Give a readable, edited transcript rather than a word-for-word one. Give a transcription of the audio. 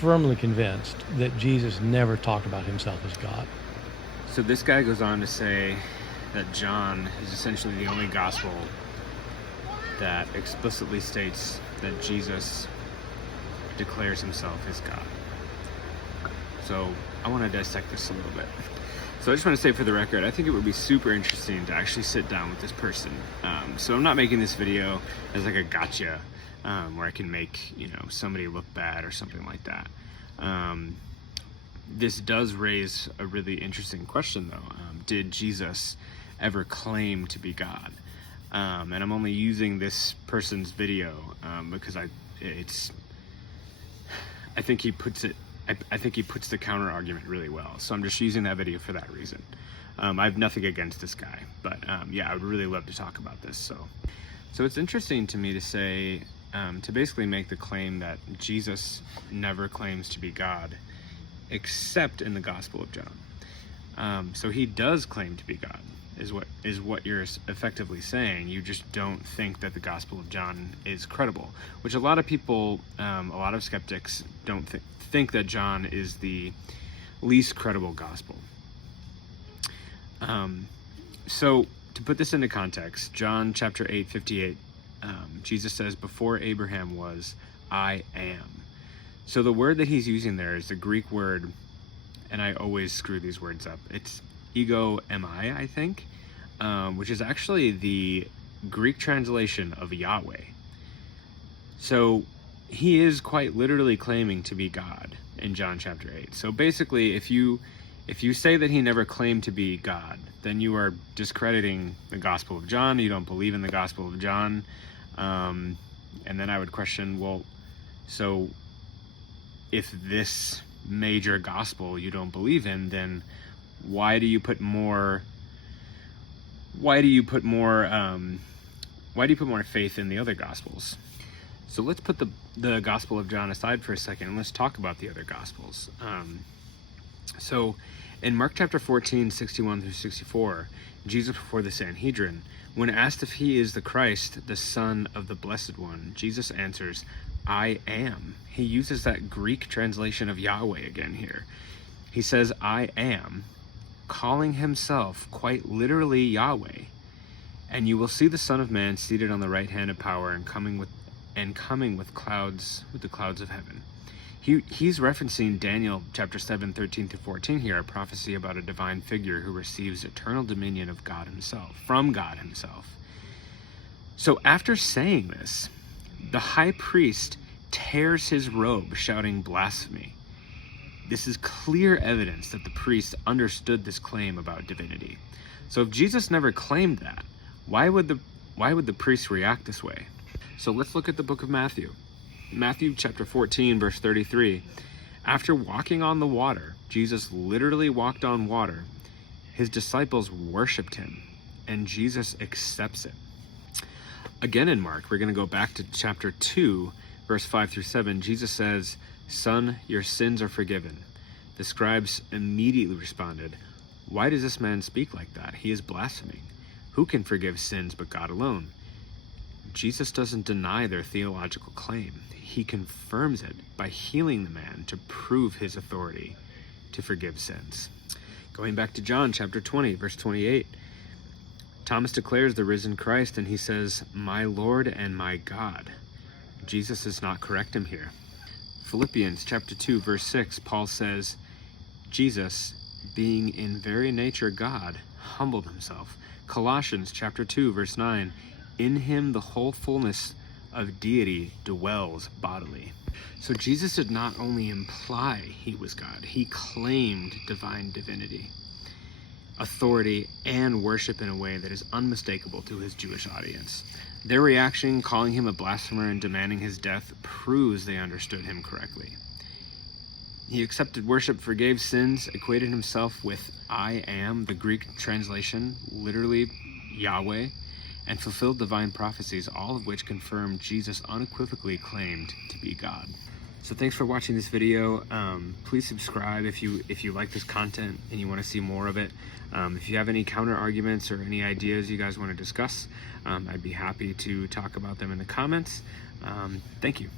firmly convinced that Jesus never talked about himself as God. So this guy goes on to say that John is essentially the only gospel that explicitly states that Jesus declares himself as God. So I want to dissect this a little bit. So I just want to say for the record, I think it would be super interesting to actually sit down with this person. So I'm not making this video as like a gotcha, where I can make, somebody look bad or something like that. This does raise a really interesting question though. Did Jesus ever claim to be God? And I'm only using this person's video because I think he puts the counter argument really well. So I'm just using that video for that reason. I have nothing against this guy, but yeah, I would really love to talk about this. So it's interesting to me to say, to basically make the claim that Jesus never claims to be God, except in the Gospel of John. So he does claim to be God, is what you're effectively saying. You just don't think that the Gospel of John is credible, which a lot of people, a lot of skeptics don't think that John is the least credible gospel. So to put this into context, John chapter 8:58, Jesus says, "Before Abraham was, I am." So the word that he's using there is the Greek word, and I always screw these words up. It's ego emi, I think, which is actually the Greek translation of Yahweh. So he is quite literally claiming to be God in John chapter 8. So basically, if you say that he never claimed to be God, then you are discrediting the Gospel of John. You don't believe in the Gospel of John. And then I would question, well, so if this major gospel you don't believe in, then why do you put more faith in the other gospels? So let's put the Gospel of John aside for a second and let's talk about the other gospels. So in Mark chapter 14, 61 through 64, Jesus before the Sanhedrin, when asked if he is the Christ, the Son of the Blessed One, Jesus answers, I am. He uses that Greek translation of Yahweh again here. He says, I am, calling himself quite literally Yahweh. And you will see the Son of Man seated on the right hand of power and coming with the clouds of heaven. He's referencing Daniel chapter 7, 13 to 14 here, a prophecy about a divine figure who receives eternal dominion of God himself, from God himself. So after saying this, the high priest tears his robe, shouting blasphemy. This is clear evidence that the priest understood this claim about divinity. So if Jesus never claimed that, why would the priest react this way? So let's look at the book of Matthew. Matthew chapter 14, verse 33. After walking on the water, Jesus literally walked on water. His disciples worshiped him, and Jesus accepts it. Again in Mark, we're going to go back to chapter 2, verse 5 through 7. Jesus says, Son, your sins are forgiven. The scribes immediately responded, Why does this man speak like that? He is blaspheming. Who can forgive sins but God alone? Jesus doesn't deny their theological claim. He confirms it by healing the man to prove his authority to forgive sins. Going back to John chapter 20, verse 28, Thomas declares the risen Christ, and he says, My Lord and my God. Jesus does not correct him here. Philippians chapter 2, verse 6, Paul says, Jesus, being in very nature God, humbled himself. Colossians chapter 2, verse 9, in him the whole fullness of deity dwells bodily. So Jesus did not only imply he was God, he claimed divine divinity, authority, and worship in a way that is unmistakable to his Jewish audience. Their reaction, calling him a blasphemer and demanding his death, proves they understood him correctly. He accepted worship, forgave sins, equated himself with I am, the Greek translation, literally Yahweh, and fulfilled divine prophecies, all of which confirm Jesus unequivocally claimed to be God. So thanks for watching this video. Please subscribe if you like this content and you want to see more of it. If you have any counter arguments or any ideas you guys want to discuss, I'd be happy to talk about them in the comments. Thank you.